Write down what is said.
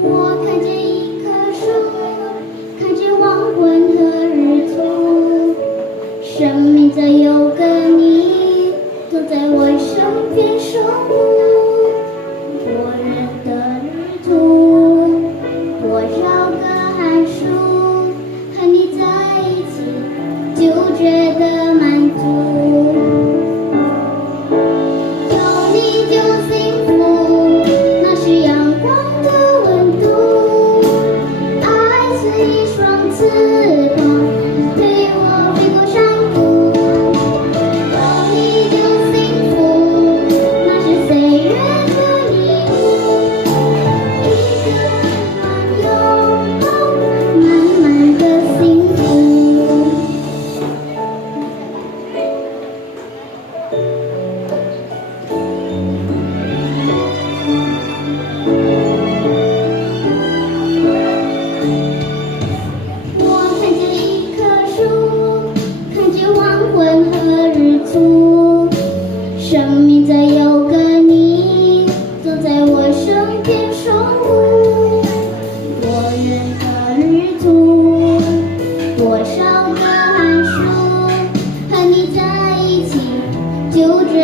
我看见一棵树，看见黄昏和日出，生命中有个你，坐在我身边守护。多远的旅途，多少个寒暑，和你在一起就觉得满足。有你就幸福，那是阳光的温度。爱是一双翅膀，陪我飞过山谷。有你就幸福，那是岁月的礼物。一个温暖拥抱，满满的幸福。我看见一棵树，看见黄昏和日出，生命中有个你，坐在我身边守护。多远的旅途，多少个寒暑，和你在一起就这